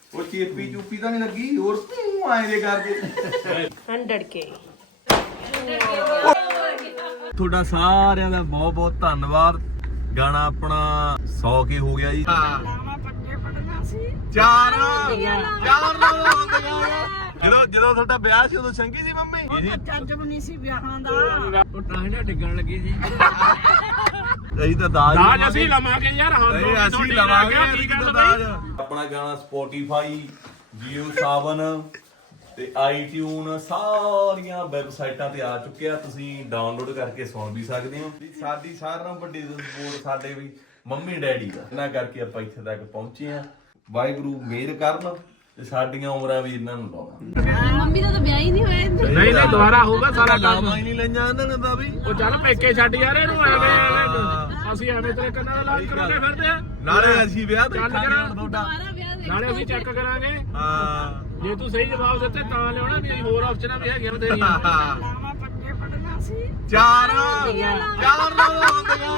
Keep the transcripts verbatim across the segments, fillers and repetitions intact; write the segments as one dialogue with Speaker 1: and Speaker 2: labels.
Speaker 1: ਉਹ ਚੇਪੀ ਚੂਪੀ ਤਾਂ ਨਹੀਂ ਲੱਗੀ ਹੋਰ ਤੂੰ ਆਏ ਦੇ ਕਰਕੇ
Speaker 2: हंड्रेड के
Speaker 1: ਤੁਹਾਡਾ ਸਾਰਿਆਂ ਦਾ ਬਹੁਤ ਬਹੁਤ ਧੰਨਵਾਦ। ਗਾਣਾ ਆਪਣਾ ਸੌ ਕੇ ਹੋ ਗਿਆ ਜੀ। ਚਾਰ ਚਾਰ ਲਾਵਾਂ ਹੁੰਦੀਆਂ ਜਦੋਂ ਜਦੋਂ ਤੁਹਾਡਾ ਵਿਆਹ ਸੀ ਉਦੋਂ ਚੰਗੀ ਸੀ ਮੰਮੀ?
Speaker 2: ਚੱਜ ਵੀ ਨਹੀਂ ਸੀ ਵਿਆਹਾਂ ਦਾ।
Speaker 3: ਉਹ ਟਾਹਣਾ ਡਿੱਗਣ ਲੱਗੀ ਜੀ।
Speaker 1: ਅਸੀਂ ਤਾਂ ਦਾਜ
Speaker 3: ਦਾਜ ਅਸੀਂ ਲਵਾਂਗੇ ਯਾਰ ਹਾਂ
Speaker 1: ਨਹੀਂ ਅਸੀਂ ਲਵਾਂਗੇ ਕੀ ਗੱਲ ਦਾਜ। ਆਪਣਾ ਗਾਣਾ ਸਪੋਟੀਫਾਈ, ਜੀਓ ਸਾਵਨ ਤੇ ਆਈਟਿਊਨ ਸਾਰੀਆਂ ਵੈਬਸਾਈਟਾਂ ਤੇ ਆ ਚੁੱਕਿਆ। ਤੁਸੀਂ ਡਾਊਨਲੋਡ ਕਰਕੇ ਸੁਣ ਵੀ ਸਕਦੇ ਹੋ। ਸਾਡੀ ਸਾਰਿਆਂ ਨਾਲੋਂ ਵੱਡੀ ਸਪੋਰਟ ਸਾਡੇ ਵੀ ਮੰਮੀ ਡੈਡੀ ਦਾ, ਇਹਨਾਂ ਕਰਕੇ ਆਪਾਂ ਇੱਥੇ ਤੱਕ ਪਹੁੰਚੇ ਆ। ਵਾਹਿਗੁਰੂ ਮਿਹਰ ਕਰਨ ਤੇ ਸਾਡੀਆਂ ਉਮਰਾਂ ਵੀ ਇਹਨਾਂ ਨੂੰ ਲਾਉਣਾ।
Speaker 4: ਮੰਮੀ ਦਾ ਤਾਂ ਵਿਆਹ ਹੀ ਨਹੀਂ ਹੋਇਆ।
Speaker 3: ਨਹੀਂ ਨਹੀਂ ਦੁਬਾਰਾ ਹੋਊਗਾ ਸਾਰਾ ਕੰਮ।
Speaker 1: ਲਾਵਾਂ ਹੀ ਨਹੀਂ ਲਈਆਂ ਇਹਨਾਂ ਨੇ ਤਾਂ ਵੀ।
Speaker 3: ਉਹ ਚੱਲ ਪੇਕੇ ਛੱਡ ਯਾਰ ਇਹਨੂੰ ਐਵੇਂ ਅਸੀਂ ਐਵੇਂ ਤੇਰੇ ਕੰਨਾਂ ਦਾ ਇਲਾਜ ਕਰਾਉਂਦੇ ਫਿਰਦੇ ਆ।
Speaker 1: ਨਾਲੇ ਅਸੀਂ ਵਿਆਹ ਤੇ
Speaker 3: ਚੱਲ
Speaker 1: ਖਾਣੇ
Speaker 3: ਕਰਾਂ।
Speaker 1: ਹੁਣ ਤੁਹਾਡਾ
Speaker 4: ਦੁਬਾਰਾ ਵਿਆਹ ਦੇ
Speaker 3: ਨਾਲੇ ਅਸੀਂ ਚੈੱਕ ਕਰਾਂਗੇ।
Speaker 1: ਹਾਂ
Speaker 3: ਜੇ ਤੂੰ ਸਹੀ ਜਵਾਬ ਦਿੱਤੇ ਤਾਂ ਲਿਆਉਣਾ, ਨਹੀਂ ਹੋਰ ਆਪਸ਼ਨਾਂ ਵੀ ਹੈਗੀਆਂ ਤੇਰੀਆਂ।
Speaker 2: ਲਾਵਾਂ ਪੱਕੇ ਪੜਨਾ ਸੀ।
Speaker 1: ਚਾਰ ਚਾਰ ਲਾਵਾਂ ਹੁੰਦੀਆਂ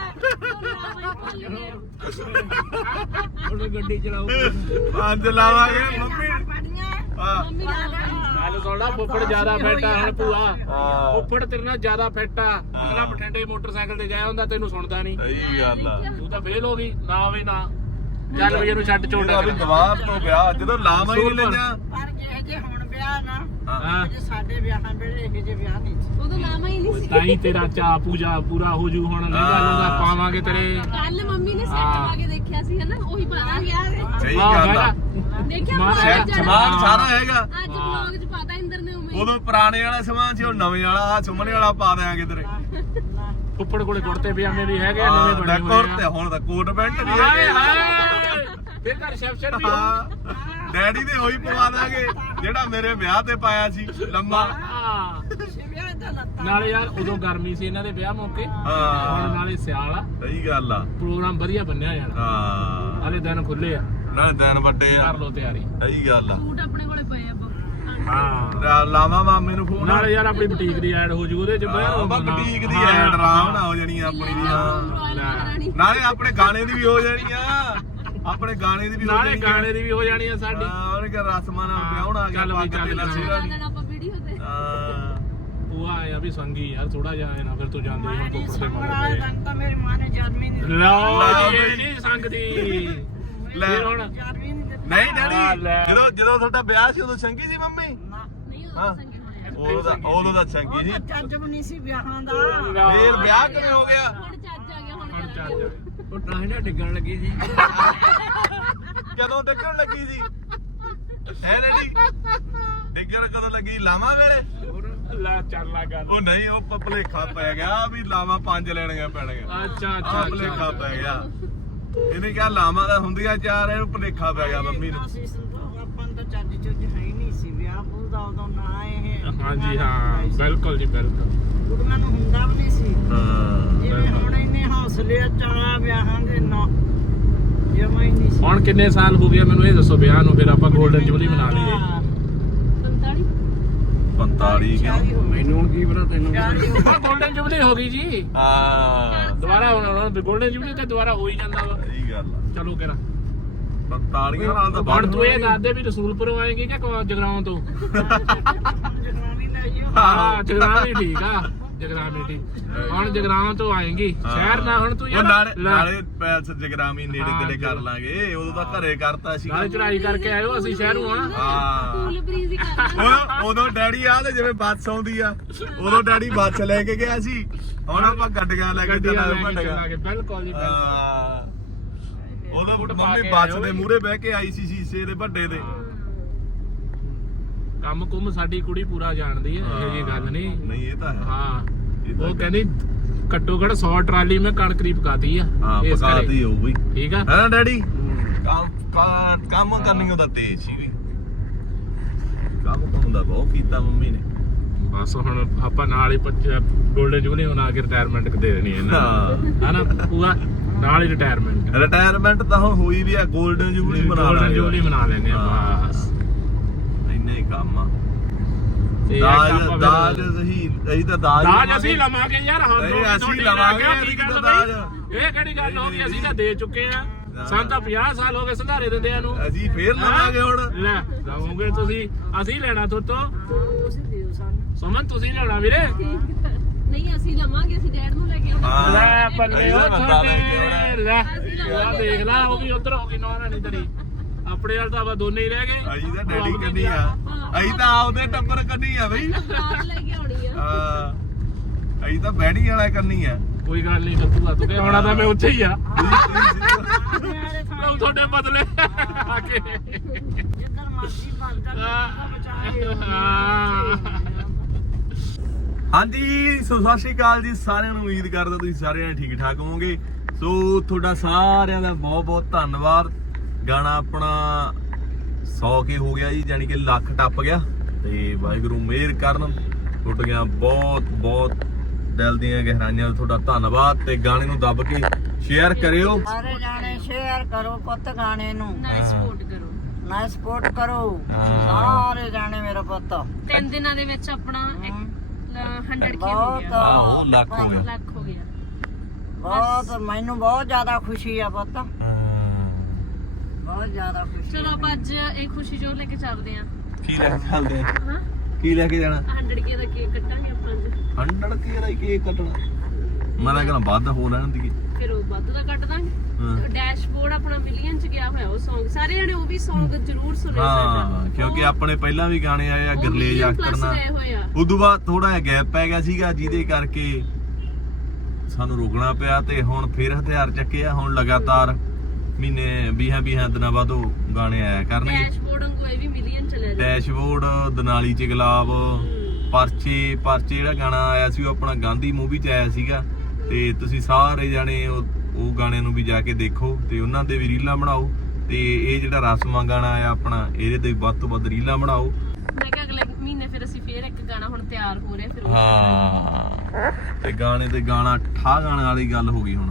Speaker 3: ਉਹਨੂੰ ਗੱਡੀ ਚਲਾਓ।
Speaker 1: ਪੰਜ ਲਾਵਾਂਗੇ ਮੰਮੀ। ਹਾਂ
Speaker 4: ਮੰਮੀ ਦਾ
Speaker 3: ਨਾਲ ਸੋਣਾ ਫੁੱਫੜ ਜ਼ਿਆਦਾ ਫਿੱਟ ਆ ਹੁਣ ਭੂਆ।
Speaker 1: ਹਾਂ
Speaker 3: ਫੁੱਫੜ ਤੇਰੇ ਨਾਲ ਜ਼ਿਆਦਾ ਫਿੱਟ ਆ। ਅਗਲਾ ਬਠਿੰਡੇ ਮੋਟਰਸਾਈਕਲ ਤੇ ਜਾਇਆ ਹੁੰਦਾ ਤੈਨੂੰ ਸੁਣਦਾ ਨਹੀਂ।
Speaker 1: ਸਹੀ ਗੱਲ ਆ।
Speaker 3: ਤੂੰ ਤਾਂ ਫੇਲ ਹੋ ਗਈ ਨਾ ਆਵੇ ਨਾ ਚੱਲ ਵੀ ਇਹਨੂੰ ਛੱਡ
Speaker 1: ਇਹਦਾ
Speaker 3: ਝੋਟਾ
Speaker 1: ਵੀ ਦਵਾਰ ਤੋਂ ਵਿਆਹ ਜਦੋਂ ਲਾਵਾਂ ਹੀ ਨਹੀਂ ਲਈਆਂ।
Speaker 2: ਪਰ ਜਿਹੇ ਜੇ ਹੁਣ ਵਿਆਹ ਨਾ,
Speaker 3: ਹਾਂ
Speaker 2: ਜੇ ਸਾਡੇ ਵਿਆਹਾਂ ਵੇਲੇ ਇਹੋ ਜਿਹੇ ਵਿਆਹ ਨਹੀਂ ਸੀ।
Speaker 4: ਉਦੋਂ ਲਾਮਾ ਹੀ ਨਹੀਂ ਸੀ।
Speaker 3: ਤਾਂ ਹੀ ਤੇਰਾ ਚਾਅ ਪੂਜਾ ਪੂਰਾ ਹੋ ਜੂ। ਹੁਣ ਲਹਿੰਗਾ ਲੂੰਗਾ ਪਾਵਾਂਗੇ ਤੇਰੇ।
Speaker 4: ਕੱਲ ਮੰਮੀ ਨੇ ਸੈੱਟ ਪਾ ਕੇ ਦੇਖਿਆ ਸੀ ਹਨਾ, ਉਹੀ ਪਾਣਾ ਗਿਆ
Speaker 1: ਸਹੀ
Speaker 3: ਆਹ
Speaker 1: ਗੱਲ ਆ।
Speaker 4: ਦੇਖਿਆ
Speaker 3: ਸਮਾਨ
Speaker 4: ਅੱਜ
Speaker 3: ਹੈ,
Speaker 1: ਸਮਾਨ ਸਾਰਾ ਹੈਗਾ।
Speaker 4: ਵਲੌਗ ਚ ਪਾਤਾ ਇੰਦਰ ਨੇ ਉਵੇਂ
Speaker 1: ਉਦੋਂ ਪੁਰਾਣੇ ਵਾਲਾ ਸਮਾਨ ਸੀ, ਉਹ ਨਵੇਂ ਵਾਲਾ ਆ ਸੁਮਨੇ ਵਾਲਾ ਪਾ ਦਿਆਂਗੇ ਤੇਰੇ।
Speaker 3: ਫੁੱਫੜ ਕੋਲੇ ਕੁੜਤੇ ਪਜਾਮੇ ਵੀ ਹੈਗੇ ਨਵੇਂ
Speaker 1: ਹਾਂ
Speaker 3: ਬਣੇ
Speaker 1: ਡੈਕੋਰ
Speaker 3: ਹੋਏ
Speaker 1: ਤੇ
Speaker 3: ਆ।
Speaker 1: ਹੁਣ ਤਾਂ ਕੋਟ ਪੈਂਟ ਵੀ
Speaker 3: ਹਾਏ
Speaker 1: ਹੈਗੇ।
Speaker 3: ਹਾਏ ਫਿਰ ਤਾਂ ਰਿਸੈਪਸ਼ਨ ਵੀ ਹੋ।
Speaker 1: ਹਾਂ ਡੈਡੀ ਦੇ ਹੋਈ ਪਵਾ ਦਾਂਗੇ ਜਿਹੜਾ ਮੇਰੇ ਵਿਆਹ ਤੇ ਪਾਇਆ ਸੀ ਲੰਮਾ।
Speaker 3: ਹਾਂ
Speaker 2: ਵਿਆਹ ਦਾ ਲੱਤਾਂ
Speaker 3: ਨਾਲੇ ਯਾਰ ਉਦੋਂ ਗਰਮੀ ਸੀ ਇਹਨਾਂ ਦੇ ਵਿਆਹ ਮੌਕੇ।
Speaker 1: ਹਾਂ
Speaker 3: ਹੁਣ ਨਾਲੇ ਸਿਆਲ ਆ।
Speaker 1: ਸਹੀ ਗੱਲ ਆ।
Speaker 3: ਪ੍ਰੋਗਰਾਮ ਵਧੀਆ ਬੰਨਿਆ ਜਾਣਾ।
Speaker 1: ਹਾਂ
Speaker 3: ਹਾਲੇ ਦਿਨ ਖੁੱਲੇ ਆ।
Speaker 1: ਨਾਲੇ ਦਿਨ ਵੱਡੇ ਆ।
Speaker 3: ਕਰ ਲੋ ਤਿਆਰੀ।
Speaker 1: ਸਹੀ ਗੱਲ ਆ।
Speaker 4: ਸੂਟ ਆਪਣੇ ਕੋਲੇ ਪਏ ਆ
Speaker 3: ਹਾਂ
Speaker 1: ਲਾ- ਲਾਵਾਂ ਮਾਮੇ ਨੂੰ ਫੋਨ।
Speaker 3: ਨਾਲੇ ਯਾਰ ਆਪਣੀ ਬੁਟੀਕ ਦੀ ਐਡ ਹੋ ਜੂ ਉਹਦੇ ਚ।
Speaker 1: ਆਪਾਂ ਬੁਟੀਕ ਦੀ ਐਡ ਆਰਾਮ ਨਾਲ ਹੋ ਜਾਣੀ ਆ ਆਪਣੀ ਵੀ। ਹਾਂ ਨਾਲੇ ਆਪਣੇ ਗਾਣੇ ਦੀ ਵੀ ਹੋ ਜਾਣੀ ਆ। ਆਪਣੇ ਗਾਣੇ ਦੀ ਵੀ ਹੋ
Speaker 3: ਨਾਲੇ
Speaker 1: ਜਾਣੀ ਆ।
Speaker 3: ਗਾਣੇ ਦੀ ਵੀ ਹੋ ਜਾਣੀ ਆ ਸਾਡੀ।
Speaker 1: ਹਾਂ ਉਹਨੇ ਕਿਹਾ ਰਸਮਾਂ ਨਾਲ ਵਿਆਹਣ ਆ ਗਿਆ
Speaker 3: ਚੱਲ ਬਈ,
Speaker 1: ਪੱਗ ਤੇ
Speaker 3: ਚੱਲ
Speaker 1: ਲੱਸੀ
Speaker 3: ਚੱਲ।
Speaker 1: ਰਾਣੀ।
Speaker 4: ਆਪਾਂ ਵੀਡੀਓ ਤੇ
Speaker 1: ਹਾਂ
Speaker 3: ਉਹ ਆਇਆ ਵੀ ਸੰਗੀ ਯਾਰ ਥੋੜਾ ਜਿਹਾ ਨਾ ਫਿਰ ਤੂੰ ਜਾਂਦੀ
Speaker 2: ਮੈਂ
Speaker 3: ਹੁਣ
Speaker 2: ਨਹੀਂ
Speaker 3: ਫੁੱਫੜ ਦੇ
Speaker 2: ਸੰਭਲਾ
Speaker 3: ਮਗਰ
Speaker 2: ਦੰਦ ਤਾਂ ਮੇਰੀ ਮਾਂ ਨੇ ਜਨਮ ਹੀ ਨਹੀਂ ਦਿੱਤਾ।
Speaker 3: ਲਓ
Speaker 1: ਲਓ
Speaker 3: ਜੀ, ਇਹ
Speaker 1: ਬਈ।
Speaker 3: ਨਹੀਂ ਸੰਗਦੀ।
Speaker 1: ਲੈ
Speaker 3: ਫਿਰ ਹੁਣ
Speaker 2: ਜਨਮ ਹੀ ਨਹੀਂ ਦਿੱਤਾ।
Speaker 1: ਨਹੀਂ
Speaker 3: ਹਾਂ,
Speaker 1: ਡੈਡੀ
Speaker 3: ਲੈ।
Speaker 1: ਜਦੋਂ ਜਦੋਂ ਤੁਹਾਡਾ ਵਿਆਹ ਸੀ ਉਦੋਂ ਚੰਗੀ ਸੀ ਮੰਮੀ?
Speaker 2: ਨਾ,
Speaker 4: ਨਹੀਂ
Speaker 1: ਹਾਂ।
Speaker 4: ਉਹ ਸੰਗੀ ਹੋਇਆ
Speaker 1: ਉਦੋਂ ਦਾ ਉਦੋਂ ਦਾ ਚੰਗੀ
Speaker 2: ਉਹ
Speaker 1: ਸੀ।
Speaker 2: ਤਾਂ ਚੱਜ ਵੀ ਨਹੀਂ ਸੀ ਵਿਆਹਾਂ ਦਾ।
Speaker 1: ਫੇਰ ਵਿਆਹ ਕਿਵੇਂ ਹੋ ਗਿਆ?
Speaker 4: ਹੁਣ ਚੱਜ ਆ ਗਿਆ ਹੁਣ
Speaker 3: ਹੁਣ ਚੱਲ
Speaker 4: ਕਰਾਂਗੇ।
Speaker 3: ਜਾ। ਉਹ ਟਾਹਣਾ ਡਿੱਗਣ ਲੱਗੀ ਜੀ।
Speaker 1: ਕਦੋਂ ਡਿੱਗਣ ਲੱਗੀ ਸੀ? ਹੈ ਡੈਡੀ ਡਿੱਗਣ ਕਦੋਂ ਲੱਗੀ? ਲਾਵਾਂ ਵੇਲੇ?
Speaker 3: ਲੈ ਚੱਲ ਲਾ ਗੱਲ।
Speaker 1: ਉਹ ਨਹੀਂ ਉਹ ਭੁਲੇਖਾ ਪੈ ਗਿਆ ਵੀ ਲਾਵਾਂ ਪੰਜ ਲੈਣੀਆਂ ਪੈਣਗੀਆਂ।
Speaker 3: ਅੱਛਾ
Speaker 1: ਆਹ
Speaker 3: ਅੱਛਾ
Speaker 1: ਭੁਲੇਖਾ ਪੈ ਗਿਆ। ਇਹਨੇ ਕਿਹਾ ਲਾਵਾਂ ਦਾ ਹੁੰਦੀਆਂ ਚਾਰ, ਇਹਨੂੰ ਭੁਲੇਖਾ ਪੈ ਗਿਆ ਮੰਮੀ ਨੂੰ।
Speaker 2: ਅਸੀਂ ਸੰਤੋਖ ਆਪਾਂ ਨੂੰ ਤਾਂ ਚੱਜ ਚੁੱਜ ਹੈ ਹੀ ਨਹੀਂ ਸੀ। ਵਿਆਹ ਬੂਦਾ ਉਦੋਂ ਨਾ ਇਹ
Speaker 3: ਹਾਂਜੀ ਹਾਂ ਬਿਲਕੁਲ ਜੀ ਬਿਲਕੁਲ।
Speaker 2: ਕੁੜੀਆਂ ਨੂੰ ਹੁੰਦਾ ਵੀ ਨਹੀਂ ਸੀ।
Speaker 1: ਹਾਂ
Speaker 2: ਜਿਵੇਂ ਹੁਣ ਇੰਨੇ ਹੌਸਲੇ ਚਾਹ ਵਿਆਹਾਂ ਦੇ ਨਾ ਜਮਾ ਹੀ ਨਹੀਂ ਸੀ।
Speaker 3: ਹੁਣ ਕਿੰਨੇ ਸਾਲ ਹੋ ਗਏ ਮੈਨੂੰ ਇਹ ਦੱਸੋ ਵਿਆਹ ਨੂੰ? ਫਿਰ ਆਪਾਂ 골ਡਨ ਜੁਬਲੀ ਮਨਾ ਲਈਏ।
Speaker 4: ਪੰਤਾਲੀ
Speaker 1: ਪੰਤਾਲੀ ਕਿਉਂ?
Speaker 3: ਮੈਨੂੰ ਹੁਣ ਕੀ ਪਤਾ ਤੈਨੂੰ।
Speaker 2: ਚਾਲੀ ਹੋ
Speaker 3: ਹਾਂ 골ਡਨ ਜੁਬਲੀ ਹੋ ਗਈ ਜੀ।
Speaker 1: ਹਾਂ
Speaker 3: ਦੁਬਾਰਾ ਹੁਣ 골ਡਨ ਜੁਬਲੀ ਤੇ ਦੁਬਾਰਾ ਹੋ ਹੀ ਜਾਂਦਾ ਵਾ।
Speaker 1: ਸਹੀ ਗੱਲ ਆ।
Speaker 3: ਚਲੋ ਕਿਰਾ
Speaker 1: ਪੰਤਾਲੀ ਨਾਲ ਤਾਂ
Speaker 3: ਹੁਣ ਤੂੰ ਇਹ ਦੱਸ ਦੇ ਵੀ ਰਸੂਲਪੁਰੋਂ ਆਏਗੀ ਕਿ ਕੋ- ਜਗਰਾਉਂ ਤੋਂ?
Speaker 2: ਜਗਰਾਵੀ ਲਈ
Speaker 3: ਹਾਂ ਜਗਰਾਉਂ ਹੀ ਠੀਕ ਆ। ਜਗਰਾਉਂ ਹੀ ਠੀਕ। ਹੁਣ ਜਗਰਾਉਂ ਤੋਂ ਆਏਗੀ ਸ਼ਹਿਰ ਨਾ। ਹੁਣ ਤੂੰ
Speaker 1: ਉਹ
Speaker 3: ਯਾਰ
Speaker 1: ਨਾਲੇ
Speaker 3: ਲੈ।
Speaker 1: ਨਾਲੇ ਪੈਲਸ ਜਗਰਾਮੀ ਨੇੜੇ
Speaker 3: ਹਾਂ,
Speaker 1: ਤੇੜੇ ਕਰ ਲਾਂਗੇ। ਉਦੋਂ ਤਾਂ ਘਰੇ ਕਰਤਾ ਸੀ।
Speaker 3: ਨਾਲੇ ਚੜਾਈ ਕਰਕੇ ਆਇਓ ਅਸੀਂ ਸ਼ਹਿਰੋਂ ਆ।
Speaker 1: ਹਾਂ
Speaker 4: ਕੂਲ ਬਰੀਜ਼ ਹੀ ਕਰਨਾ।
Speaker 1: ਉਦੋਂ ਉਦੋਂ ਡੈਡੀ ਆ ਤੇ ਜਿਵੇਂ ਬੱਸ ਆਉਂਦੀ ਆ ਉਦੋਂ ਡੈਡੀ ਬੱਸ ਲੈ ਕੇ ਗਿਆ ਸੀ। ਹੁਣ ਆਪਾਂ ਗੱਡੀਆਂ ਲੈ ਕੇ
Speaker 3: ਗੱਡੀਆਂ
Speaker 1: ਚੱਲਾਂਗੇ
Speaker 3: ਲੈ ਕੇ
Speaker 1: ਭੰਡਗਾ।
Speaker 3: ਚੱਲਾਂਗੇ ਬਿਲਕੁਲ ਜੀ ਬਿਲਕੁਲ।
Speaker 1: ਹਾਂ ਉਦੋਂ
Speaker 3: ਫੁੱਟ ਪਾ
Speaker 1: ਮੰਮੀ
Speaker 3: ਕੇ
Speaker 1: ਬੱਸ
Speaker 3: ਆਇਓ
Speaker 1: ਦੇ
Speaker 3: ਵੀ।
Speaker 1: ਮੂਹਰੇ ਬਹਿ ਕੇ ਆਈ ਸੀ ਸ਼ੀਸ਼ੇ ਦੇ ਵੱਡੇ ਦੇ।
Speaker 3: ਕੰਮ ਕੁੰਮ ਸਾਡੀ ਕੁੜੀ ਪੂਰਾ ਜਾਣਦੀ ਹੈ। ਇਹ ਜੀ ਗੱਲ ਨਹੀਂ।
Speaker 1: ਨਹੀਂ ਇਹ ਤਾਂ ਹੈ।
Speaker 3: ਹਾਂ
Speaker 1: ਇਹ ਤਾਂ
Speaker 3: ਉਹ ਕਹਿੰਦੀ ਘੱਟੋ ਘੱਟ ਸੌ ਟਰਾਲੀ ਮੈਂ ਕਣਕ ਦੀ ਪਕਾਤੀ ਆ।
Speaker 1: ਹਾਂ
Speaker 3: ਇਸ ਘਰੇ।
Speaker 1: ਪਕਾਤੀ ਹੋਊ ਬਈ।
Speaker 3: ਠੀਕ ਆ।
Speaker 1: ਹੈ ਡੈਡੀ ਕੰਮ ਕਾ- ਕੰਮ ਕਰਨੀ ਉਹਦਾ ਤੇਜ਼ ਸੀ ਵੀ। ਕੰਮ ਤਾਂ ਹੁੰਦਾ ਬਹੁਤ ਕੀਤਾ ਮੰਮੀ ਨੇ।
Speaker 3: ਬਸ ਹੁਣ ਆਪਾਂ ਨਾਲ ਹੀ 골ਡਨ ਜੁਬਲੀ ਬਣਾ ਕੇ ਰਿਟਾਇਰਮੈਂਟ ਦੇ ਦੇਣੀ ਹੈ ਇਹਨਾਂ
Speaker 1: ਹਾਂ
Speaker 3: ਹਨਾ ਪੂਰਾ ਨਾਲ ਹੀ ਰਿਟਾਇਰਮੈਂਟ।
Speaker 1: ਰਿਟਾਇਰਮੈਂਟ ਤਾਂ ਹੁਣ ਹੋਈ ਵੀ ਆ। 골ਡਨ ਜੁਬਲੀ ਬਣਾ
Speaker 3: 골ਡਨ
Speaker 1: ਲਾਂਗੇ।
Speaker 3: ਜੁਬਲੀ ਬਣਾ ਲੈਨੇ ਆ
Speaker 1: ਹਾਂ।
Speaker 3: ਬਸ।
Speaker 1: ਇੰਨਾ ਹੀ ਕੰਮ ਆ।
Speaker 3: ਤੇ
Speaker 1: ਦਾਜ
Speaker 3: ਆਪਾਂ
Speaker 1: ਦਾਜ
Speaker 3: ਫਿਰ-
Speaker 1: ਅਸੀਂ ਅਸੀਂ ਤਾਂ ਦਾਜ
Speaker 3: ਦਾਜ ਅਸੀਂ ਲਵਾਂਗੇ ਯਾਰ। ਹਾਂ
Speaker 1: ਨਹੀਂ,
Speaker 3: ਦੋ
Speaker 1: ਅਸੀਂ
Speaker 3: ਤੁਹਾਡੀ
Speaker 1: ਲਵਾਂਗੇ,
Speaker 3: ਨਾਲ
Speaker 1: ਅਸੀਂ
Speaker 3: ਕੀ ਗੱਲ
Speaker 1: ਤਾਂ
Speaker 3: ਬਈ?
Speaker 1: ਦਾਜ।
Speaker 3: ਇਹ ਕਿਹੜੀ ਗੱਲ ਹੋ ਗਈ? ਅਸੀਂ ਤਾਂ ਦੇ ਚੁੱਕੇ ਆ। ਸਾਨੂੰ ਤਾਂ ਪੰਜਾਹ ਸਾਲ ਹੋ ਗਏ ਸੰਧਾਰੇ ਦਿੰਦਿਆਂ ਨੂੰ।
Speaker 1: ਅਸੀਂ ਫੇਰ ਲਵਾਂਗੇ ਹੁਣ।
Speaker 3: ਲੈ ਲਵੋਗੇ ਤੁਸੀਂ, ਅਸੀਂ ਲੈਣਾ ਤੁਹਾਤੋਂ।
Speaker 2: ਤੁਸੀਂ ਦਿਓ ਸਾਨੂੰ।
Speaker 3: ਸੁਮਨ ਤੁਸੀਂ ਲੈਣਾ ਵੀਰੇ।
Speaker 4: ਨਹੀਂ ਅਸੀਂ ਲਵਾਂਗੇ, ਅਸੀਂ ਡੈਡ ਨੂੰ ਲੈ ਕੇ ਆਉਣਾ।
Speaker 3: ਲੈ ਬੱਲੇ ਉਹ
Speaker 1: ਬੰਦਾ ਲੈ ਕੇ ਆਉਣਾ।
Speaker 3: ਛੋਟੇ ਲੈ ਆ ਦੇਖ ਲੈ, ਉਹ ਵੀ ਉਧਰ ਹੋ ਗਈ ਨੌ ਰਾਣੀ ਤੇਰੀ। ਆਪਣੇ ਵਾਲ ਤਾਂ ਆਪਾਂ ਦੋਨੇ ਹੀ ਰਹਿ ਗਏ।
Speaker 1: ਅਸੀਂ ਤਾਂ ਡੈਡੀ ਕੰਨੀ ਆ, ਅਸੀਂ ਤਾਂ ਆਪਦੇ ਟੱਬਰ ਕੰਨੀ ਆ ਬਈ।
Speaker 4: ਕਾਰ ਲੈ ਕੇ ਆਉਣੀ ਆ।
Speaker 1: ਹਾਂ ਅਸੀਂ ਤਾਂ ਬੈਣੀ ਵਾਲਾ ਕੰਨੀ ਆ।
Speaker 3: ਕੋਈ ਗੱਲ ਨਹੀਂ ਕੱਤੂਆ, ਤੂੰ ਕਹਿ ਹੋਣਾ ਤਾਂ ਮੈਂ ਉੱਥੇ ਹੀ ਆ।
Speaker 2: ਮੇਰੇ
Speaker 3: ਲਓ ਤੁਹਾਡੇ ਬਦਲੇ ਆ ਕੇ।
Speaker 2: ਜਿੱਧਰ ਮਰਜ਼ੀ ਬੰਦ ਕਰ ਬਚਾਏ।
Speaker 1: ਹਾਂਜੀ ਸੋ ਸਤਿ ਸ਼੍ਰੀ ਅਕਾਲ ਜੀ ਸਾਰਿਆਂ ਨੂੰ। ਉਮੀਦ ਕਰਦਾ ਤੁਸੀਂ ਸਾਰੇ ਜਣੇ ਠੀਕ ਠਾਕ ਹੋਵੋਗੇ। ਸੋ ਤੁਹਾਡਾ ਸਾਰਿਆਂ ਦਾ ਬਹੁਤ ਬਹੁਤ ਧੰਨਵਾਦ। ਗਾਣਾ ਆਪਣਾ ਸੌ ਕੇ ਹੋ ਗਿਆ ਜੀ, ਜਾਨੀ ਕਿ ਲੱਖ ਟੱਪ ਗਿਆ ਤੇ ਵਾਹਿਗੁਰੂ ਮਿਹਰ ਕਰਨ। ਟੁੱਟ ਗਿਆ ਬਹੁਤ ਬਹੁਤ ਦਿਲ ਦੀਆਂ ਗਹਿਰਾਈਆਂ ਤੋਂ ਤੁਹਾਡਾ ਧੰਨਵਾਦ। ਤੇ ਗਾਣੇ ਨੂੰ ਦੱਬ ਕੇ ਸ਼ੇਅਰ ਕਰਿਓ।
Speaker 2: ਸਾਰੇ ਜਾਣੇ ਸ਼ੇਅਰ ਕਰੋ ਪੁੱਤ ਗਾਣੇ ਨੂੰ,
Speaker 4: ਨਾਲੇ ਸਪੋਰਟ ਕਰੋ,
Speaker 2: ਨਾ ਸਪੋਰਟ ਕਰੋ
Speaker 1: ਹਾਂ।
Speaker 2: ਸਾਰੇ ਜਾਣੇ ਮੇਰਾ ਪੁੱਤ।
Speaker 4: ਤਿੰਨ ਦਿਨਾਂ ਦੇ ਵਿੱਚ ਆਪਣਾ ਹੰਡਰਡ ਕੇ ਹੋ
Speaker 2: ਬਹੁਤ
Speaker 4: ਗਿਆ,
Speaker 1: ਆਹੋ ਲੱਖ ਹੋ ਗਿਆ।
Speaker 4: ਲੱਖ ਹੋ ਗਿਆ।
Speaker 2: ਬਹੁਤ ਮੈਨੂੰ ਬਹੁਤ ਜ਼ਿਆਦਾ ਖੁਸ਼ੀ ਆ ਪੁੱਤ, ਬਹੁਤ ਜ਼ਿਆਦਾ ਖੁਸ਼ੀ।
Speaker 4: ਚਲੋ ਆਪਾਂ ਅੱਜ ਇਹ ਖੁਸ਼ੀ ਜੋ ਲੈ ਕੇ ਚੱਲਦੇ ਆਂ।
Speaker 1: ਕੀ ਲੈ ਕੇ ਚੱਲਦੇ ਆ?
Speaker 4: ਹਾਂ
Speaker 1: ਕੀ ਲੈ ਕੇ ਜਾਣਾ?
Speaker 4: ਹੰਡਰਡ ਕੇ ਦਾ ਕੇਕ ਕੱਟਾਂਗੇ ਆਪਾਂ ਅੱਜ।
Speaker 1: ਹੰਡਰਡ ਕੀ ਦਾ ਕੇਕ ਕੱਟਣਾ? ਮੈਂ ਤਾਂ ਕਹਿੰਦਾ ਵੱਧ ਹੋ ਲੈਣ ਦੀ।
Speaker 4: ਫਿਰ ਉਹ ਵੱਧ ਦਾ ਕੱਟ ਦਾਂਗੇ।
Speaker 1: ਹਾਂ।
Speaker 4: ਡੈਸ਼ਬੋਰਡ ਆਪਣਾ ਮਿਲੀਅਨ ਚ ਗਿਆ ਹੋਇਆ ਉਹ Song। ਸਾਰੇ ਜਣੇ ਉਹ ਵੀ Song ਜ਼ਰੂਰ ਸੁਣਿਓ ਸਾਡਾ।
Speaker 1: ਹਾਂ ਕਿਉਂਕਿ ਆਪਣੇ ਪਹਿਲਾਂ ਵੀ ਗਾਣੇ ਆਏ ਆ ਗਰਲੇਜ ਆਕਰ ਨਾਲ।
Speaker 4: ਹੋਇਆ
Speaker 1: ਉਦੋਂ ਬਾਅਦ ਥੋੜਾ ਜਿਹਾ ਗੈਪ ਪੈ ਗਿਆ ਸੀਗਾ, ਜਿਹਦੇ ਕਰਕੇ ਸਾਨੂੰ ਰੁਕਣਾ ਪਿਆ। ਤੇ ਹੁਣ ਫਿਰ ਹਥਿਆਰ ਚੱਕੇ ਆ। ਹੁਣ ਲਗਾਤਾਰ ਮਹੀਨੇ ਵੀਹਾਂ ਵੀਹਾਂ ਦਿਨਾਂ ਬਾਅਦ ਉਹ ਗਾਣੇ ਆਇਆ ਕਰਨਗੇ।
Speaker 4: ਡੈਸ਼ਬੋਰਡ ਨੂੰ ਇਹ ਵੀ ਮਿਲੀਅਨ ਚਲਿਆ ਜਾਂਦਾ।
Speaker 1: ਡੈਸ਼ਬੋਰਡ, ਦਨਾਲੀ ਚ ਗੁਲਾਬ, ਪਰਚੇ ਪਰਚੇ ਜਿਹੜਾ ਗਾਣਾ ਆਇਆ ਸੀ ਉਹ ਆਪਣਾ ਗਾਂਧੀ ਮੂਵੀ ਚ ਆਇਆ ਸੀਗਾ। ਤੇ ਤੁਸੀਂ ਸਾਰੇ ਜਾਣੇ ਉਹ ਉਹ ਗਾਣਿਆਂ ਨੂੰ ਵੀ ਜਾ ਕੇ ਦੇਖੋ ਤੇ ਉਹਨਾਂ ਦੇ ਵੀ ਰੀਲਾਂ ਬਣਾਓ। ਤੇ ਇਹ ਜਿਹੜਾ ਰਸਮਾਂ ਗਾਣਾ ਆ ਆਪਣਾ, ਇਹਦੇ ਤੇ ਵੱਧ ਤੋਂ ਵੱਧ ਰੀਲਾਂ ਬਣਾਓ।
Speaker 4: ਮੈਂ ਕਿਹਾ ਅਗਲੇ ਮਹੀਨੇ ਫਿਰ ਅਸੀਂ ਫੇਰ ਇੱਕ ਗਾਣਾ ਹੁਣ ਤਿਆਰ ਹੋ ਰਿਹਾ, ਫਿਰ ਉਹ
Speaker 1: ਹਾਂ ਤੇ ਗਾਣੇ ਤੇ ਗਾਣਾ ਠਾ ਗਾਣੇ ਵਾਲੀ ਗੱਲ ਹੋ ਗਈ ਹੁਣ।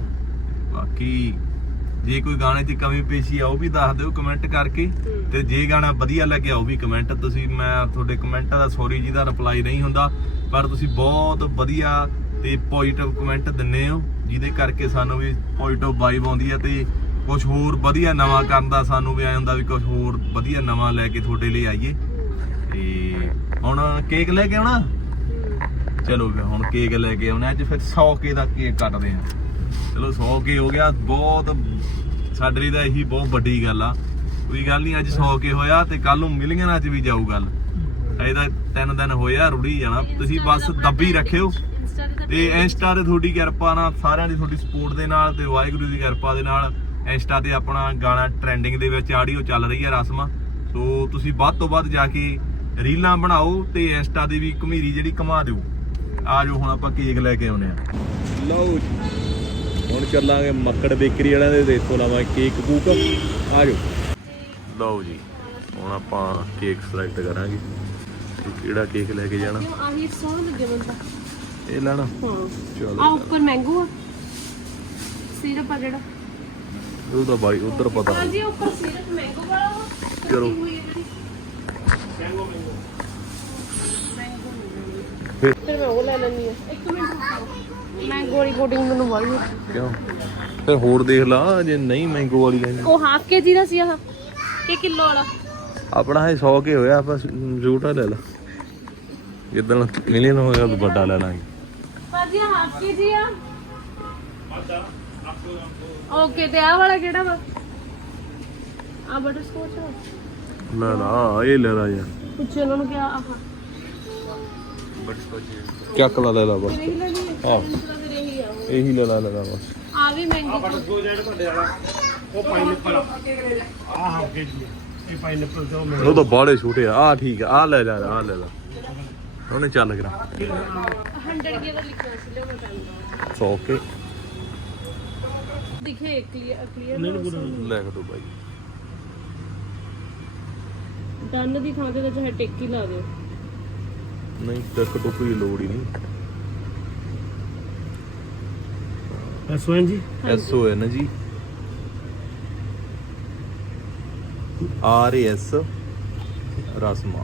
Speaker 1: ਬਾਕੀ ਜੇ ਕੋਈ ਗਾਣੇ 'ਚ ਕਮੀ ਪੇਸ਼ੀ ਆ ਉਹ ਵੀ ਦੱਸ ਦਿਓ ਕਮੈਂਟ ਕਰਕੇ। ਤੇ ਜੇ ਗਾਣਾ ਵਧੀਆ ਲੱਗਿਆ ਉਹ ਵੀ ਕਮੈਂਟ। ਤੁਸੀਂ ਮੈਂ ਤੁਹਾਡੇ ਕਮੈਂਟਾਂ ਦਾ ਸੌਰੀ ਜਿਹਦਾ ਰਿਪਲਾਈ ਨਹੀਂ ਹੁੰਦਾ, ਪਰ ਤੁਸੀਂ ਬਹੁਤ ਵਧੀਆ ਤੇ ਪੋਜ਼ਿਟਿਵ ਕਮੈਂਟ ਦਿੰਦੇ ਹੋ, ਜਿਹਦੇ ਕਰਕੇ ਸਾਨੂੰ ਵੀ ਪੋਜ਼ਿਟਿਵ ਵਾਈਬ ਆਉਂਦੀ ਹੈ ਤੇ ਕੁਝ ਹੋਰ ਵਧੀਆ ਨਵਾਂ ਕਰਨ ਦਾ ਸਾਨੂੰ ਵੀ ਆਇਆ ਹੁੰਦਾ ਵੀ ਕੁਝ ਹੋਰ ਵਧੀਆ ਨਵਾਂ ਲੈ ਕੇ ਤੁਹਾਡੇ ਲਈ ਆਈਏ। ਤੇ ਹੁਣ ਕੇਕ ਲੈ ਕੇ ਆਉਣਾ। ਚਲੋ ਹੁਣ ਕੇਕ ਲੈ ਕੇ ਆਉਣਾ ਅੱਜ। ਫਿਰ ਸੌ ਕੇ ਦਾ ਕੇਕ ਕੱਟਦੇ ਆ। ਚਲੋ ਸੌ ਕੇ ਹੋ ਗਿਆ, ਬਹੁਤ ਸਾਡੇ ਲਈ ਤਾਂ ਇਹੀ ਬਹੁਤ ਵੱਡੀ ਗੱਲ ਆ। ਕੋਈ ਗੱਲ ਨਹੀਂ, ਅੱਜ ਸੌ ਕੇ ਹੋਇਆ ਤੇ ਕੱਲ ਨੂੰ ਮਿਲੀਅਨਾਂ 'ਚ ਵੀ ਜਾਊ ਗੱਲ। ਅਜੇ ਤਾਂ ਤਿੰਨ ਦਿਨ ਹੋਇਆ, ਰੁੜੀ ਜਾਣਾ। ਤੁਸੀਂ ਬਸ ਦੱਬੀ ਰੱਖਿਓ ਤੇ ਇੰਸਟਾ ਤੇ ਤੁਹਾਡੀ ਕਿਰਪਾ ਨਾਲ, ਸਾਰਿਆਂ ਦੀ ਤੁਹਾਡੀ ਸਪੋਰਟ ਦੇ ਨਾਲ ਤੇ ਵਾਹਿਗੁਰੂ ਦੀ ਕਿਰਪਾ ਦੇ ਨਾਲ ਇੰਸਟਾ ਤੇ ਆਪਣਾ ਗਾਣਾ ਟ੍ਰੈਂਡਿੰਗ ਦੇ ਵਿੱਚ ਆਡੀਓ ਚੱਲ ਰਹੀ ਹੈ ਰਸਮਾਂ। ਸੋ ਤੁਸੀਂ ਵੱਧ ਤੋਂ ਵੱਧ ਜਾ ਕੇ ਰੀਲਾਂ ਬਣਾਓ ਤੇ ਇੰਸਟਾ ਦੀ ਵੀ ਘਮੀਰੀ ਜਿਹੜੀ ਘੁਮਾ ਦਿਓ। ਆ ਜਾਓ ਹੁਣ ਆਪਾਂ ਕੇਕ ਲੈ ਕੇ ਆਉਨੇ ਆ। ਲਓ ਜੀ ਹੁਣ ਚੱਲਾਂਗੇ ਮੱਕੜ ਬੇਕਰੀ ਵਾਲਿਆਂ ਦੇ, ਦੇਖੋ ਲਾਵਾਂ ਕੇਕ ਕੂਕ। ਆ ਜਾਓ। ਲਓ ਜੀ ਹੁਣ ਆਪਾਂ ਕੇਕ ਸਿਲੈਕਟ ਕਰਾਂਗੇ ਕਿਹੜਾ ਕੇਕ ਲੈ ਕੇ ਜਾਣਾ।
Speaker 4: ਆਹੀ ਸੋਹਣਾ ਲੱਗੇ ਬੰਦਾ
Speaker 1: ਇਹ ਲੈਣਾ।
Speaker 4: ਹਾਂ
Speaker 1: ਚਲੋ
Speaker 4: ਆ ਉੱਪਰ ਮੈਂਗੋ ਆ, ਸਿਰਪ ਆ ਜਿਹੜਾ
Speaker 1: ਉਹ ਤਾਂ ਬਾਈ ਉਧਰ ਪਤਾ ਨਹੀਂ।
Speaker 4: ਹਾਂਜੀ ਉੱਪਰ ਸਿਰਪ ਮੈਂਗੋ ਵਾਲਾ ਵਾ।
Speaker 1: ਚਲੋ।
Speaker 4: ਹੋਈ ਹੈ ਜਿਹੜੀ
Speaker 3: ਮੈਂਗੋ ਮੈਂਗੋ
Speaker 4: ਫਿਰ ਮੈਂ ਉਹ ਲੈ ਲੈਣੀ ਆ। ਇੱਕ ਮਿੰਟ ਮੈਂਗੋ ਵਾਲੀ ਕੋਟਿੰਗ ਮੈਨੂੰ ਵਾਲੀ
Speaker 1: ਕਿਉਂ? ਫਿਰ ਹੋਰ ਦੇਖ ਲਾ ਜੇ ਨਹੀਂ ਮੈਂਗੋ ਵਾਲੀ ਲੈਣੀ।
Speaker 4: ਉਹ ਹਾਫ ਕੇਜੀ ਦਾ ਸੀ ਆਹ ਕਿ ਕਿਲੋ ਵਾਲਾ?
Speaker 1: ਆਪਣਾ ਇਹ ਸੌ ਕੇ ਹੋਇਆ, ਆਪਾਂ ਜੂਟਾ ਲੈ ਲਾ। ਜਿੱਦਣ ਮਿਲੀਅਨ ਹੋਏਗਾ ਤਾਂ ਵੱਡਾ ਲੈ ਲਾਂਗੇ।
Speaker 4: ਭਾਜੀ ਹਾਫ ਕੇਜੀ ਆ। ਓਕੇ ਤੇ ਆਹ ਵਾਲਾ ਕਿਹੜਾ ਵਾ? ਆ ਬਟਰ ਸਕੋਚ ਆ।
Speaker 1: ਲੈ ਲਾ ਇਹ ਲੈ ਲਾ ਯਾਰ।
Speaker 4: ਪੁੱਛ ਉਹਨਾਂ ਨੂੰ ਕਿਹਾ ਆਹ
Speaker 1: ਚੱਕ ਲਾ ਲੈ ਲਾ ਬਸ।
Speaker 4: ਇਹੀ ਲੈਣੀ ਹੈ।
Speaker 1: ਆਹ
Speaker 4: ਫਿਰ ਇਹੀ ਆ ਉਹ।
Speaker 1: ਇਹੀ ਲੈ ਲਾ ਲੈ ਲਾ ਬਸ।
Speaker 4: ਆ ਵੀ ਮਹਿੰਗੀ
Speaker 3: ਦੋ ਜਿਹੜੇ ਤੁਹਾਡੇ ਵਾਲਾ ਉਹ ਪਾਈਨਐਪਲ ਆ ਹਾਂ ਕੇ ਜੀ। ਇਹ ਪਾਈਨਐਪਲ ਜੋ ਮੈਂ
Speaker 1: ਉਹ ਤਾਂ ਬਾਲੇ ਛੋਟੇ ਆ। ਆ ਠੀਕ ਆ, ਆ ਲੈ ਲੈ ਆ ਲੈ ਲਾ। ਉਹਨੇ ਚੱਲ ਕਰਾ
Speaker 4: ਹੰਡਰਡ ਕੇ ਦਾ ਲਿਖਿਆ ਸੀ ਲੈ ਮੈਂ
Speaker 1: ਸੌ ਕੇ
Speaker 4: ਦਿਖੇ ਕਲੀਅਰ ਕਲੀਅਰ
Speaker 1: ਲੈ ਕੇ ਦੋ ਬਾਈ।
Speaker 4: ਡਨ ਦੀ ਥਾਂ ਤੇ ਤਾਂ ਚਾਹੇ ਟਿੱਕੀ ਲਾ ਦਿਓ।
Speaker 1: ਨਹੀਂ ਟੱਕ ਟੁੱਕ ਦੀ ਲੋੜ ਹੀ ਨਹੀਂ।
Speaker 3: ਐਸਓ ਐਨ ਜੀ
Speaker 1: ਐਸ ਓ ਐਨ ਜੀ ਆਰ ਏ ਐਸ ਰਸਮਾ।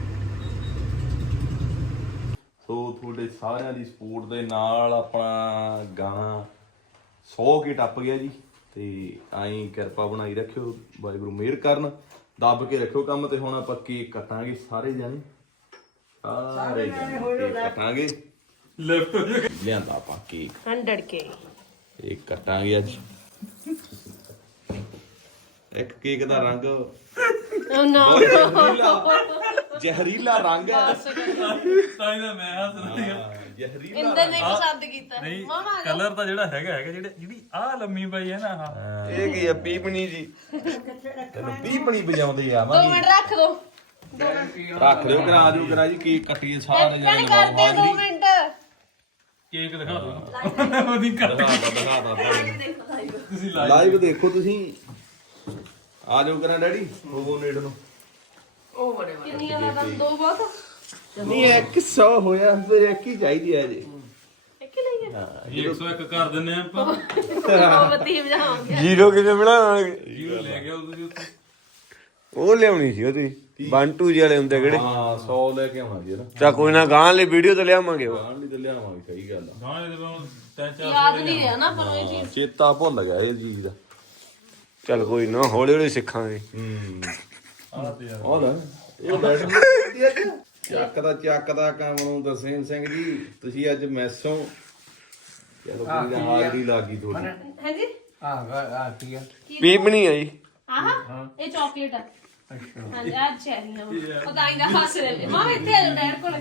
Speaker 1: ਸੋ ਤੁਹਾਡੇ ਸਾਰਿਆਂ ਦੀ ਸਪੋਰਟ ਦੇ ਨਾਲ ਆਪਣਾ ਗਾਣਾ ਸੌ ਕੇ ਟੱਪ ਗਿਆ ਜੀ। ਤੇ ਆਈ ਕਿਰਪਾ ਬਣਾਈ ਰੱਖਿਓ, ਵਾਹਿਗੁਰੂ ਮਿਹਰ ਕਰਨ, ਦੱਬ ਕੇ ਰੱਖਿਓ ਕੰਮ। ਤੇ ਹੁਣ ਆਪਾਂ ਕੇਕ ਕੱਟਾਂਗੇ ਸਾਰੇ ਜਾਣੇ, ਸਾਰੇ ਜਾਣੇ ਕੇਕ ਕੱਟਾਂਗੇ। ਲਿਆਂਦਾ ਆਪਾਂ ਕੇਕ
Speaker 4: ਹੰਡਰਡ ਕੇ
Speaker 1: ਕੇਕ ਕੱਟਾਂਗੇ ਅੱਜ। ਇੱਕ ਕੇਕ ਦਾ ਰੰਗ
Speaker 4: ਓ ਨੋ
Speaker 1: ਜ਼ਹਿਰੀਲਾ ਰੰਗ ਹੈ,
Speaker 5: ਤਾਂ ਇਹਦਾ ਮੈਂ ਹੱਸ ਰਹੀ ਆ।
Speaker 1: ਜ਼ਹਿਰੀਲਾ
Speaker 4: ਇੰਦਰ ਨੇ ਪਸੰਦ ਕੀਤਾ
Speaker 5: ਨਹੀਂ
Speaker 4: ਮਾਮਾ
Speaker 5: ਕਲਰ ਤਾਂ ਜਿਹੜਾ ਹੈਗਾ ਹੈਗਾ ਜਿਹੜੇ ਜਿਹੜੀ ਆ ਲੰਮੀ ਪਈ ਹੈ ਨਾ ਆਹ
Speaker 1: ਇਹ ਕੀ ਆ ਪੀਪਣੀ ਜੀ, ਤੈਨੂੰ ਪੀਪਣੀ ਵਜਾਉਂਦੇ ਆ
Speaker 4: ਦੋ
Speaker 1: ਮਾਂ
Speaker 4: ਮਿੰਟ ਰੱਖ ਦੋ
Speaker 1: ਰੱਖ ਦਿਓ, ਕਰਾ ਦਿਓ ਕਰਾ ਜੀ ਕੇਕ ਕੱਟੀਏ ਸਾਰੇ
Speaker 4: ਭੈਣ
Speaker 1: ਜਣੇ।
Speaker 4: ਕਰਦੇ ਦੋ ਮਿੰਟ
Speaker 5: ਕੇਕ ਦਿਖਾ ਦੋ ਉਹਦੀ ਕੱਟ
Speaker 1: ਦਿਖਾਤਾ ਦਿਖਾਤਾ
Speaker 5: ਤੁਸੀਂ
Speaker 1: ਲਾਈਵ ਦੇਖੋ ਤੁਸੀਂ, ਆ ਜਾਓ ਕਰਾਂ ਡੈਡੀ ਹੋਵੋ ਨੇੜ ਨੂੰ।
Speaker 4: ਕਿੰਨੀਆਂ ਦਾ ਦਮ ਦੋ ਬਹੁਤ
Speaker 1: ਨਹੀਂ ਇੱਕ ਸੌ ਹੋਇਆ ਫਿਰ ਇੱਕ ਹੀ ਚਾਹੀਦੀ ਹੈ ਜੀ।
Speaker 4: ਇੱਕ ਹੀ ਲਈ
Speaker 5: ਇੱਕ ਸੌ ਇੱਕ ਕਰ ਦਿੰਨੇ ਆ ਆਪਾਂ।
Speaker 4: ਉਹ ਬੱਤੀ ਵਜਾਉਂਗੇ
Speaker 6: ਜੀਰੋ ਕਿਵੇਂ ਬਣਾਵਾਂਗੇ?
Speaker 5: ਜੀਰੋ ਲੈ ਗਿਆ ਤੁਸੀਂ ਉੱਥੇ
Speaker 6: ਉਹ ਲਿਆਉਣੀ ਸੀ ਉਹਦੀ ਵਨ ਟੂ ਜੀ ਵਾਲੇ ਹੁੰਦੇ ਕਿਹੜੇ।
Speaker 1: ਹਾਂ ਸੌ ਲੈ ਕੇ ਆਵਾਂਗੇ ਨਾ,
Speaker 6: ਚਾ ਕੋਈ ਨਾ ਗਾਂ ਲਈ ਵੀਡੀਓ ਤੇ ਲਿਆਵਾਂਗੇ ਉਹ।
Speaker 1: ਆਣ ਲਈ ਤੇ ਲਿਆਵਾਂਗੇ, ਸਹੀ ਗੱਲ ਆ।
Speaker 5: ਗਾਣੇ ਦੇ ਬਾਅਦ ਤਿੰਨ ਚਾਰ
Speaker 4: ਯਾਦ ਨਹੀਂ ਰਿਹਾ ਨਾ ਪਰ ਇਹ ਚੀਜ਼
Speaker 1: ਚੇਤਾ ਭੁੱਲ ਗਿਆ ਇਹ ਚੀਜ਼ ਦਾ।
Speaker 6: ਚੱਲ ਕੋਈ ਨਾ ਹੌਲੀ ਹੌਲੀ ਸਿੱਖਾਂਗੇ।
Speaker 1: ਹੂੰ
Speaker 5: ਆ ਤੇ ਯਾਰ
Speaker 1: ਉਹ ਲੈ ਇਹ ਬੈਠ ਚੱਕ ਦਾ ਚੱਕ ਦਾ ਕੰਮ ਨੂੰ ਦਰਸ਼ਨ ਸਿੰਘ ਜੀ, ਤੁਸੀਂ ਅੱਜ ਮੈਸੋਂ ਚਲੋ ਕੋਈ ਨਾ ਹਾਜ਼ਰੀ ਲੱਗੀ ਤੁਹਾਡੀ।
Speaker 4: ਹਾਂਜੀ
Speaker 6: ਪੀਪਣੀ ਆ ਜੀ।
Speaker 4: ਆਹ ਇਹ ਚਾਕਲੇਟ ਆ ਹਾਂਜੀ ਆ ਚੈਰੀਆਂ ਪਤਾ ਹੀ ਨਾ ਹੱਸ ਰਹੇ ਮਾਂ ਇੱਥੇ ਆ ਜਾ ਡੈਡ ਕੋਲ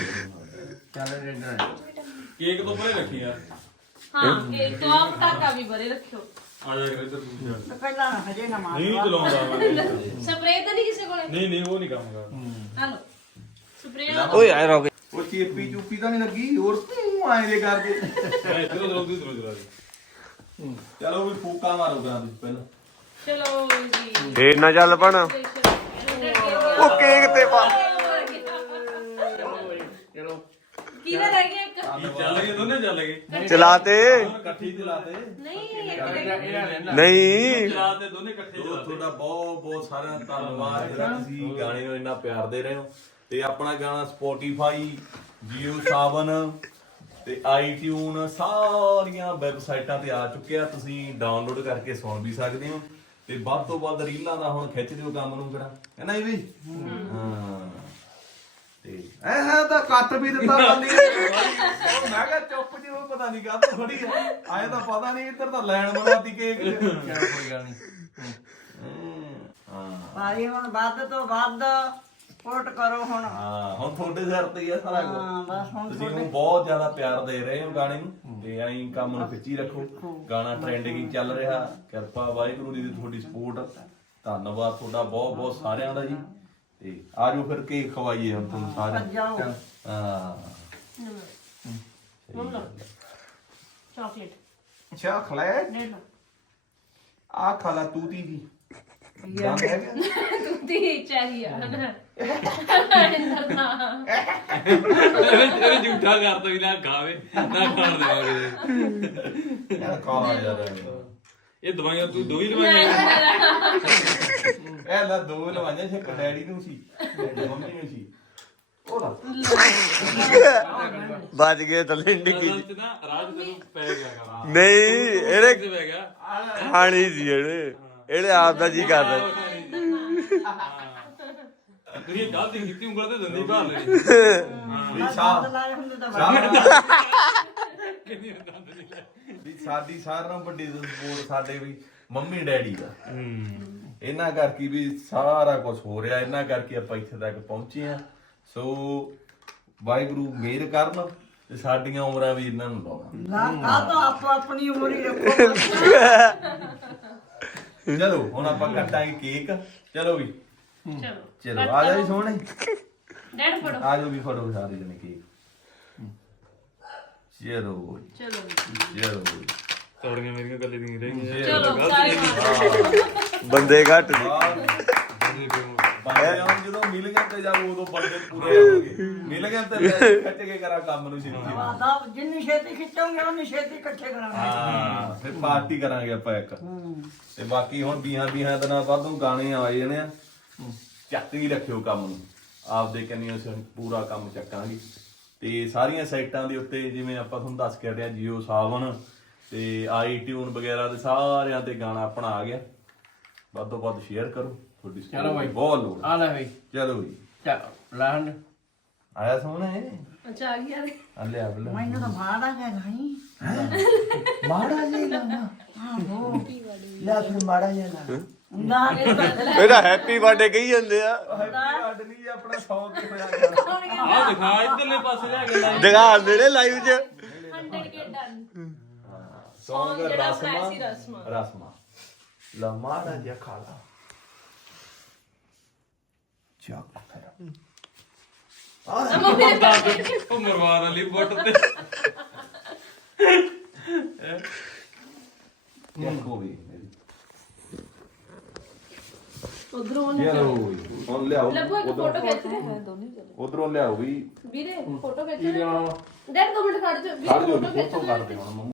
Speaker 5: ਕੇਕ ਤੋਂ ਪਰੇ ਰੱਖੀ ਯਾਰ।
Speaker 4: ਹਾਂ ਕੇਕ ਤੋਂ ਆਪ ਟਾਕਾ ਵੀ ਬਰੇ ਰੱਖਿਓ।
Speaker 5: ਆ ਜਾ ਇੱਧਰ ਤੂੰ ਯਾਰ।
Speaker 2: ਤੇ ਪਹਿਲਾਂ ਹਜੇ ਨਾ ਮਾਰ
Speaker 5: ਨਹੀਂ ਚਲਾਉਂਦਾ ਮੈਂ।
Speaker 4: ਸਪਰੇ ਤਾਂ ਨਹੀਂ ਕਿਸੇ ਕੋਲੇ
Speaker 5: ਨਹੀਂ ਨਹੀਂ ਉਹ ਨਹੀਂ ਕੰਮ ਕਰਦਾ।
Speaker 4: ਹਲੋ ਸਪਰੇ
Speaker 6: ਓਏ ਯਾਰ ਰੁਕ।
Speaker 1: ਉਹ ਚੇਪੀ ਚੂਪੀ ਤਾਂ ਨਹੀਂ ਲੱਗੀ, ਹੋਰ ਤੂੰ ਆਏ ਦੇ ਕਰਦੇ।
Speaker 5: ਮੈਂ ਇੱਧਰੋਂ ਚਲਾਉਂਦੀ ਇੱਧਰੋਂ ਚਲਾ ਦੇ।
Speaker 1: ਚਲੋ ਵੀ ਫੂਕਾ ਮਾਰੋ ਕਰਾਂ ਤੁਸੀਂ ਪਹਿਲਾਂ।
Speaker 4: ਚਲੋ ਜੀ
Speaker 6: ਫੇਰ ਨਾ ਚੱਲ ਪਣ ਉਹ ਕੇਕ ਤੇ ਪਾ।
Speaker 4: ਕਿਹਦਾ ਰਹਿ ਗਿਆ ਇੱਕ
Speaker 5: ਚੱਲ ਗਏ ਦੋਨੇ ਚੱਲ ਗਏ।
Speaker 6: ਚਲਾ ਤੇ
Speaker 1: ਇਕੱਠੀ ਚਲਾਤੇ।
Speaker 4: ਨਹੀਂ ਇੱਕ ਰਹਿ ਗਿਆ
Speaker 6: ਨਹੀਂ
Speaker 5: ਚਲਾ ਤੇ ਦੋਨੇ ਇਕੱਠੇ ਚਲਾ ਤੇ।
Speaker 1: ਤੁਹਾਡਾ ਬਹੁਤ ਬਹੁਤ ਸਾਰਿਆਂ ਦਾ ਧੰਨਵਾਦ ਜਿਹੜਾ ਤੁਸੀਂ ਗਾਣੇ ਨੂੰ ਇੰਨਾ ਪਿਆਰ ਦੇ ਰਹੇ ਹੋ। ਤੇ ਆਪਣਾ ਗਾਣਾ ਸਪੋਟੀਫਾਈ, ਜੀਓ ਸਾਵਨ ਤੇ ਆਈਟਿਊਨ ਸਾਰੀਆਂ ਵੈਬਸਾਈਟਾਂ ਤੇ ਆ ਚੁੱਕਿਆ, ਤੁਸੀਂ ਡਾਊਨਲੋਡ ਕਰਕੇ ਸੁਣ ਵੀ ਸਕਦੇ ਹੋ। ਤੇ ਵੱਧ ਤੋਂ ਵੱਧ ਰੀਲਾਂ ਦਾ ਹੁਣ ਖਿੱਚ ਦਿਓ ਕੰਮ ਨੂੰ ਕਿਹੜਾ ਹੈ ਨਾ ਇਹ ਵੀ। ਹਾਂ ਤੇ ਐ ਹੈ ਤਾਂ ਕੱਟ ਵੀ ਦਿੱਤਾ ਬੰਦੀ ਨੇ। ਉਹ ਮੈਂ ਕਿਹਾ ਚੁੱਪ ਜੀ ਉਹ ਪਤਾ ਨਹੀਂ ਕਾਹ ਤੋਂ ਫੜੀ ਆਏ ਤਾਂ ਪਤਾ ਨਹੀਂ ਇੱਧਰ ਤਾਂ ਲੈਣ ਬਣਾਤੀ ਕੇਕ ਚ। ਚੱਲ ਕੋਈ ਗੱਲ ਨਹੀਂ। ਹਾਂ
Speaker 2: ਭਾਈ ਹੁਣ ਵੱਧ ਤੋਂ ਵੱਧ ਸਪੋਰਟ ਕਰੋ ਹੁਣ।
Speaker 1: ਹਾਂ ਹੁਣ ਤੁਹਾਡੇ ਸਿਰ ਤੇ ਹੀ ਆ ਸਾਰਾ ਕੁਝ।
Speaker 2: ਹਾਂ ਬਸ ਹੁਣ
Speaker 1: ਤੁਸੀਂ ਨੂੰ ਬਹੁਤ ਜ਼ਿਆਦਾ ਪਿਆਰ ਦੇ ਰਹੇ ਹੋ ਗਾਣੇ ਨੂੰ, ਤੇ ਐਂ ਕੰਮ ਨੂੰ ਖਿੱਚੀ ਰੱਖੋ। ਗਾਣਾ ਟ੍ਰੈਂਡਿੰਗ ਚੱਲ ਰਿਹਾ, ਕਿਰਪਾ ਵਾਹਿਗੁਰੂ ਦੀ ਤੇ ਤੁਹਾਡੀ ਸਪੋਰਟ। ਧੰਨਵਾਦ ਤੁਹਾਡਾ ਬਹੁਤ ਬਹੁਤ ਸਾਰਿਆਂ ਦਾ ਜੀ। ਤੇ ਆਜੋ ਫਿਰ ਕੇਕ ਖਵਾਈਏ ਹੁਣ ਤੁਹਾਨੂੰ
Speaker 2: ਜਾਓ।
Speaker 1: ਸਾਰਿਆਂ ਹਾਂ
Speaker 4: ਚਾਕਲੇਟ
Speaker 1: ਚਾਕਲੇਟ
Speaker 4: ਲੈ ਲਓ
Speaker 1: ਆ ਖਾ ਲਾ ਤੂਤੀ ਜੀ। ਦੰਦ ਹੈਗੇ?
Speaker 4: ਦੀ ਚੈਰੀ ਆ ਇੰਦਰ ਨਾ
Speaker 5: ਇਹ ਝੂਠਾ ਕਰਦਾ ਵੀ ਨਾ ਖਾਵੇ ਨਾ ਖਾਣ ਦੇਵਾਂਗੇ।
Speaker 1: ਯਾਰ ਖਾ ਲਾ ਯਾਰ।
Speaker 5: ਇਹ ਦਵਾਈਆਂ ਤੂੰ ਦੋ ਹੀ ਦਵਾਈਆਂ
Speaker 1: ਇਹ ਲੈ ਦੋ ਲਵਾਈਆਂ ਸੀ, ਇੱਕ ਡੈਡੀ ਨੂੰ ਸੀ ਇੱਕ ਮੰਮੀ ਨੂੰ ਸੀ। ਉਹਦਾ
Speaker 6: ਬਚ ਗਏ ਥੱਲੇ ਡਿੱਗੀ।
Speaker 5: ਅਸਲ ਚ ਨਾ ਰਾਜ ਤੈਨੂੰ ਪੈ ਗਿਆ ਕੰਮ।
Speaker 6: ਨਹੀਂ ਇਹਦੇ
Speaker 5: ਕਿੱਥੇ ਪੈ ਗਿਆ?
Speaker 6: ਖਾਣੀ ਸੀ ਇਹਨੇ ਇਹਦੇ ਆਪ ਦਾ ਜੀ ਕਰਦਾ।
Speaker 5: ਤੁਸੀਂ ਗੱਲ ਦੀ ਕੀਤੀ ਉਂਗਲ ਤੇ ਦੰਦੀ ਬਾਹਰ ਲੈਣੀ।
Speaker 1: ਵੀ ਸਾਹ
Speaker 2: ਲਾਏ ਹੁੰਦੇ ਤਾਂ
Speaker 5: ਕਿੰਨੀ ਦੰਦ ਨਹੀਂ ਲੈ।
Speaker 1: ਵੀ ਸਾਡੀ ਸਾਰਿਆਂ ਨਾਲੋਂ ਵੱਡੀ ਸਪੋਰਟ ਸਾਡੇ ਵੀ ਮੰਮੀ ਡੈਡੀ ਦਾ। ਇਹਨਾਂ ਕਰਕੇ ਵੀ ਸਾਰਾ ਕੁਝ ਹੋ ਰਿਹਾ, ਇਹਨਾਂ ਕਰਕੇ ਆਪਾਂ ਇੱਥੇ ਤੱਕ ਪਹੁੰਚੇ ਆ। ਸੋ ਵਾਹਿਗੁਰੂ ਮਿਹਰ ਕਰਨ ਤੇ ਸਾਡੀਆਂ ਉਮਰਾਂ ਵੀ ਇਹਨਾਂ ਨੂੰ ਲਾਉਣਾ।
Speaker 2: ਨਾ ਤਾਂ ਆਪੋ ਆਪਣੀ ਉਮਰ ਹੀ ਰੱਖੋ।
Speaker 1: ਚਲੋ ਹੁਣ ਆਪਾਂ ਕੱਟਾਂਗੇ ਕੇਕ। ਚਲੋ ਵੀ
Speaker 4: ਚਲੋ
Speaker 1: ਚਲੋ ਆ ਜਾ ਵੀ ਸੋਹਣੇ,
Speaker 4: ਡੈਡ ਫੜੋ
Speaker 1: ਆ ਜਾਓ ਵੀ ਫੜੋ ਸਾਰੇ ਜਣੇ ਕੇਕ। ਚਲੋ
Speaker 4: ਚਲੋ
Speaker 1: ਚਲੋ
Speaker 5: ਤੌੜੀਆਂ ਮੇਰੀਆਂ ਗੱਲੇ ਨਹੀਂ ਰਹਿ ਗਈਆਂ।
Speaker 4: ਚਲੋ ਸਾਰੇ
Speaker 6: ਬੰਦੇ ਘੱਟ ਨੇ।
Speaker 1: ਬੰਦੇ ਹੁਣ ਜਦੋਂ ਮਿਲ ਗਏ ਤੇ ਜਾਓ ਉਦੋਂ ਬੰਦੇ ਪੂਰੇ ਹੋਣਗੇ। ਮਿਲ ਗਏ ਤੇ ਲੈ ਖੱਟ ਕੇ ਕਰਾਂ ਕੰਮ ਨੂੰ ਛੇਤੀ।
Speaker 2: ਆਦਾ ਜਿੰਨੀ ਛੇਤੀ ਖਿੱਚੋਗੇ ਉਨੀ ਛੇਤੀ ਇਕੱਠੇ ਕਰਾਂਗੇ।
Speaker 1: ਹਾਂ ਫਿਰ ਪਾਰਟੀ ਕਰਾਂਗੇ ਆਪਾਂ ਇੱਕ। ਤੇ ਬਾਕੀ ਹੁਣ ਵੀਹਾਂ ਵੀਹਾਂ ਦਿਨਾਂ ਬਾਅਦੋਂ ਗਾਣੇ ਆਏ ਜਾਣੇ ਆ। ਚੱਕ ਵੀ ਰੱਖਿਓ ਕੰਮ ਨੂੰ, ਆਪਦੇ ਕੰਨਿਓ ਅਸੀਂ ਪੂਰਾ ਕੰਮ ਚੱਕਾਂਗੇ। ਤੇ ਸਾਰੀਆਂ ਸਾਈਟਾਂ ਦੇ ਉੱਤੇ ਜਿਵੇਂ ਆਪਾਂ ਤੁਹਾਨੂੰ ਦੱਸ ਕੇ ਹਟਿਆ, ਜੀਓ ਸਾਵਨ ਤੇ ਆਈ ਟਿਊਨ ਵਗੈਰਾ ਦੇ ਸਾਰਿਆਂ ਤੇ ਗਾਣਾ ਆਪਣਾ ਆ ਗਿਆ। ਵੱਧ ਤੋਂ ਵੱਧ ਸ਼ੇਅਰ ਕਰੋ, ਤੁਹਾਡੀ
Speaker 2: ਚਲੋ ਬਾਈ।
Speaker 1: ਬਹੁਤ ਲੋੜ
Speaker 2: ਆ ਲੈ ਬਈ
Speaker 1: ਚਲੋ ਜੀ
Speaker 2: ਚਲੋ ਲਾਹਣ
Speaker 1: ਆਇਆ ਸੋਹਣੇ
Speaker 4: ਅੱਛਾ ਆ ਗਿਆ
Speaker 1: ਆ ਲਿਆ ਬਲੇ
Speaker 2: ਮੈਨੂੰ ਤਾਂ ਮਾੜਾ ਗਿਆ ਨਹੀਂ
Speaker 1: ਮਾੜਾ ਜੀ ਲਾਣਾ ਲੈ ਫਿਰ ਮਾੜਾ ਜਿਹਾ ਲਾ
Speaker 2: ਨਾ
Speaker 6: ਇਹਦਾ ਹੈਪੀ ਬਰਥਡੇ ਕਹੀ ਜਾਂਦੇ ਆ
Speaker 1: ਕੱਢ ਲਈ ਆਪਣਾ ਸੌ ਕੇ ਹੋਇਆ ਕਰ
Speaker 5: ਆਹ ਦਿਖਾ ਇਧਰਲੇ ਪਾਸੇ ਲੈ ਕੇ ਲੈ
Speaker 6: ਦਿਖਾ ਦੇਣੇ ਲਾਈਵ 'ਚ
Speaker 4: ਹੰਡਰਡ ਕੇ ਡਨ
Speaker 1: ਸੌਂਗ
Speaker 4: ਜਿਹੜਾ ਬਣਾਇਆ
Speaker 1: ਰਸਮਾ
Speaker 4: ਸੀ ਰਸਮਾ
Speaker 1: ਰਸਮਾ ਲਾ ਮਾੜਾ ਜਿਹਾ ਖਾ ਲਾ ਚੱਕ ਫਿਰ
Speaker 5: ਉਹ ਮਰਵਾਨ ਵਾਲੀ ਬੁੱਟ ਤੇ
Speaker 1: ਦੇਖੋ ਵੀ
Speaker 4: ਉਧਰੋਂ
Speaker 1: ਚਲੋ ਹੁਣ ਲਿਆਓ
Speaker 4: ਲੱਭੋ ਇੱਕ ਫੋਟੋ ਖਿੱਚ ਰਹੇ ਹੈ ਦੋਨੇ ਜਣੇ
Speaker 1: ਉਧਰੋਂ ਲਿਆਓ ਵੀ
Speaker 4: ਵੀਰੇ ਫੋਟੋ ਖਿੱਚ ਰਹੇ ਡੈਡ ਦੋ ਮਿੰਟ ਖੜ ਜਾ ਵੀਰੇ
Speaker 1: ਖੜ ਜਾਓ
Speaker 4: ਫੋਟੋ ਖਿੱਚ
Speaker 1: ਫੋਟੋ ਕਰਦੇ ਹੁਣ